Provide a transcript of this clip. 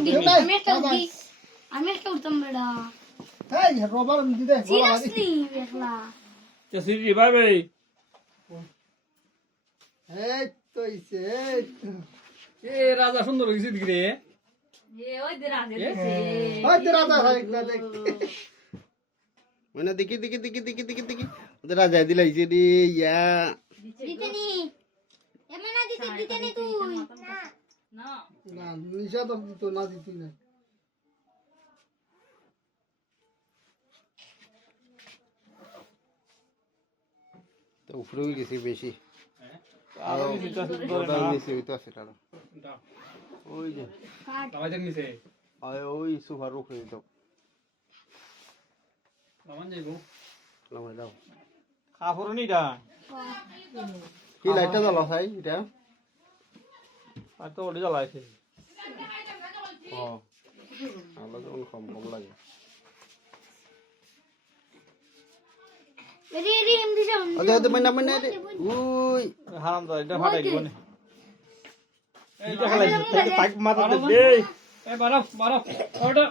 উঠি আমি একটা উঠতাম বেড়া এই রবার দিদে সিরিয়াসলি দেখলা তে সিরি ভাই ভাই এই তো ইসে এই এ রাজা সুন্দর হইছে দিরে ওই তো রাজা হয় দেখ মানে দেখি ওদের রাজা দিলাইছে রে ইয়া দিতেনি এমন না দিতেনি তুই না নিশা তো না দিতি না তো উপরে গেছি বেশি আর নিচে ওটা নিচে হইতো আছে তারা ওই যে লামাইতে নিচে ওই সুপার উপরে তো লামান যাইবো লামাই দাও কাপড় নিটা কি লাইটটা জ্বালাও ভাই এটা আর তো ওটা জ্বালাইছে ও আলো যখন কম লাগে রে এমনি যাও ওদের মনে ওই হারাম দা এটা ফাটাই দিব না এইটা ফাটাই তাক মাথা দে এই বারো ওটা